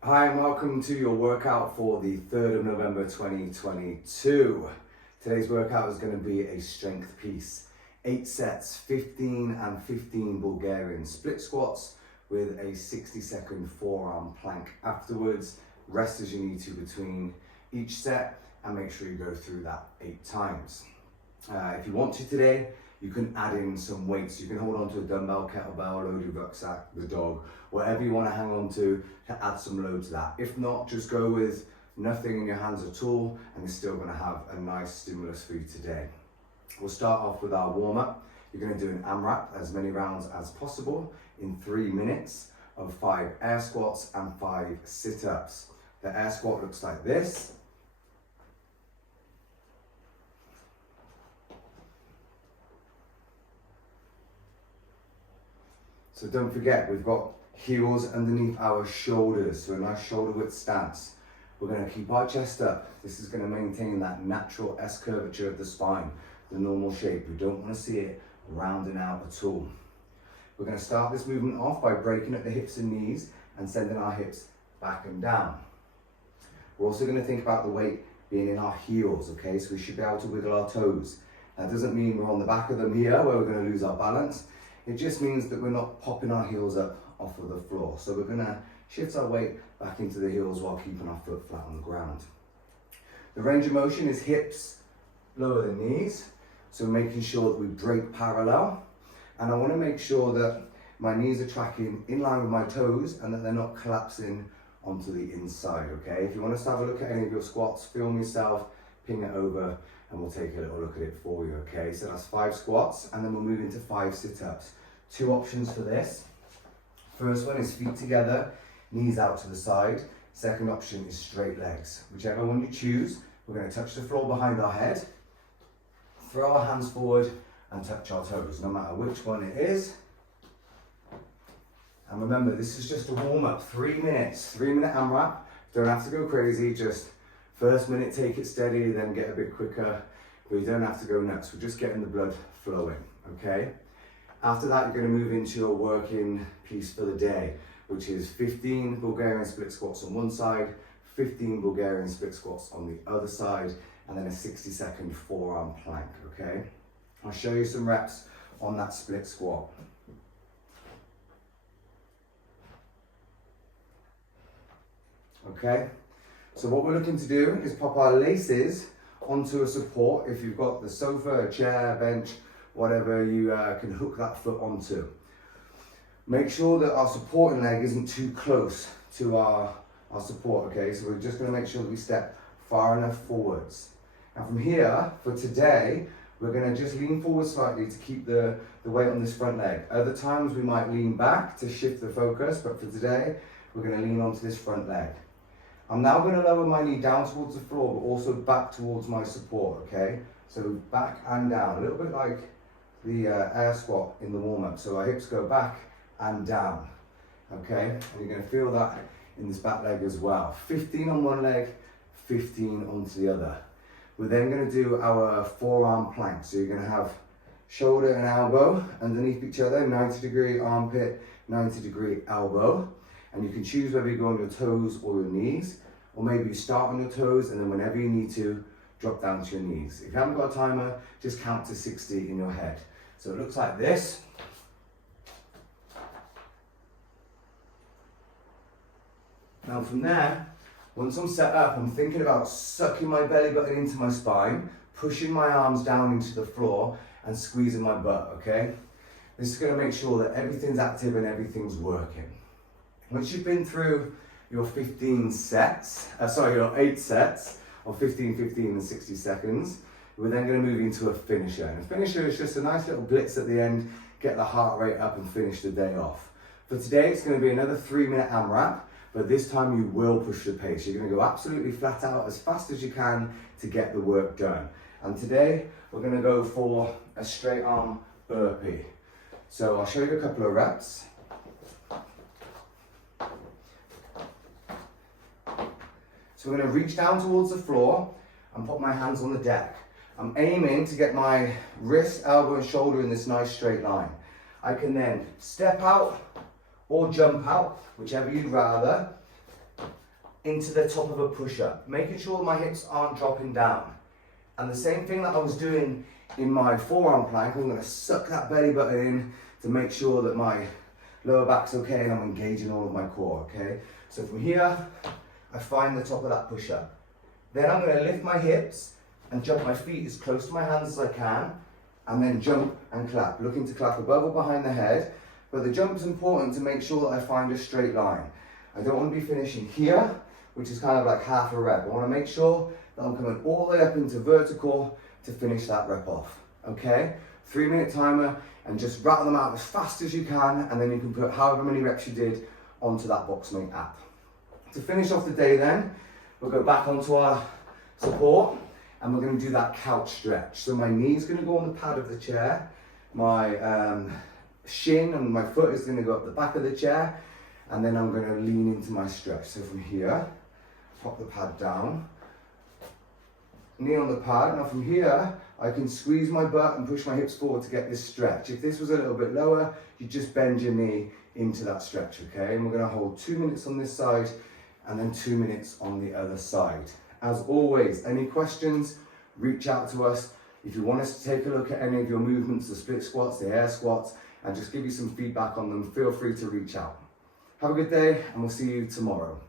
Hi and welcome to your workout for the 3rd of November 2022. Today's workout is going to be a strength piece. 8 sets, 15 and 15 Bulgarian split squats with a 60-second forearm plank afterwards. Rest as you need to between each set and make sure you go through that 8 times. If you want to today, you can add in some weights. You can hold on to a dumbbell, kettlebell, loaded rucksack, the dog, whatever you want to hang on to add some load to that. If not, just go with nothing in your hands at all and you're still going to have a nice stimulus for you today. We'll start off with our warm-up. You're going to do an AMRAP, as many rounds as possible, in 3 minutes of 5 air squats and 5 sit-ups. The air squat looks like this. So don't forget, we've got heels underneath our shoulders, so a nice shoulder width stance. We're going to keep our chest up. This is going to maintain that natural S curvature of the spine, the normal shape. We don't want to see it rounding out at all. We're going to start this movement off by breaking up the hips and knees and sending our hips back and down. We're also going to think about the weight being in our heels, okay? So we should be able to wiggle our toes. That doesn't mean we're on the back of them here where we're going to lose our balance. It just means that we're not popping our heels up off of the floor. So we're going to shift our weight back into the heels while keeping our foot flat on the ground. The range of motion is hips lower than knees. So making sure that we break parallel. And I want to make sure that my knees are tracking in line with my toes and that they're not collapsing onto the inside, okay? If you want us to have a look at any of your squats, film yourself, ping it over, and we'll take a little look at it for you, okay? So that's 5 squats, and then we'll move into 5 sit-ups. 2 options for this. First one is feet together, knees out to the side. Second option is straight legs. Whichever one you choose, we're going to touch the floor behind our head, throw our hands forward, and touch our toes, no matter which one it is. And remember, this is just a warm-up, 3 minutes, 3-minute AMRAP. Don't have to go crazy, just first minute take it steady, then get a bit quicker, but you don't have to go nuts. We're just getting the blood flowing, okay? After that, you're going to move into your working piece for the day, which is 15 Bulgarian split squats on one side, 15 Bulgarian split squats on the other side, and then a 60-second forearm plank, okay? I'll show you some reps on that split squat. Okay, so what we're looking to do is pop our laces onto a support. If you've got the sofa, a chair, bench, whatever, you can hook that foot onto. Make sure that our supporting leg isn't too close to our support, okay? So we're just going to make sure that we step far enough forwards. And from here, for today, we're going to just lean forward slightly to keep the weight on this front leg. Other times we might lean back to shift the focus, but for today, we're going to lean onto this front leg. I'm now going to lower my knee down towards the floor, but also back towards my support, okay? So back and down, a little bit like the air squat in the warm-up. So our hips go back and down, okay? And you're going to feel that in this back leg as well. 15 on one leg, 15 onto the other. We're then going to do our forearm plank. So you're going to have shoulder and elbow underneath each other, 90-degree armpit, 90-degree elbow. And you can choose whether you go on your toes or your knees, or maybe you start on your toes and then whenever you need to, drop down to your knees. If you haven't got a timer, just count to 60 in your head. So it looks like this. Now from there, once I'm set up, I'm thinking about sucking my belly button into my spine, pushing my arms down into the floor and squeezing my butt, okay? This is going to make sure that everything's active and everything's working. Once you've been through your 8 sets of 15, 15 and 60 seconds, we're then going to move into a finisher. And a finisher is just a nice little blitz at the end, get the heart rate up and finish the day off. For today, it's going to be another 3-minute AMRAP, but this time you will push the pace. You're going to go absolutely flat out as fast as you can to get the work done. And today, we're going to go for a straight arm burpee. So I'll show you a couple of reps. So we're going to reach down towards the floor and put my hands on the deck. I'm aiming to get my wrist, elbow and shoulder in this nice straight line. I can then step out or jump out, whichever you'd rather. into the top of a push-up, making sure my hips aren't dropping down. And the same thing that I was doing in my forearm plank, I'm going to suck that belly button in to make sure that my lower back's okay and I'm engaging all of my core, okay? So from here, I find the top of that push-up. Then I'm going to lift my hips and jump my feet as close to my hands as I can, and then jump and clap, looking to clap above or behind the head. But the jump is important to make sure that I find a straight line. I don't want to be finishing here, which is kind of like half a rep. I want to make sure that I'm coming all the way up into vertical to finish that rep off, okay? 3-minute timer, and just rattle them out as fast as you can, and then you can put however many reps you did onto that BoxMate app. To finish off the day then, we'll go back onto our support, and we're going to do that couch stretch. So my knee's going to go on the pad of the chair, my shin and my foot is going to go up the back of the chair, and then I'm going to lean into my stretch. So from here, pop the pad down, knee on the pad. Now from here, I can squeeze my butt and push my hips forward to get this stretch. If this was a little bit lower, you just bend your knee into that stretch, okay? And we're going to hold 2 minutes on this side and then 2 minutes on the other side. As always, any questions, reach out to us. If you want us to take a look at any of your movements, the split squats, the air squats, and just give you some feedback on them, feel free to reach out. Have a good day, and we'll see you tomorrow.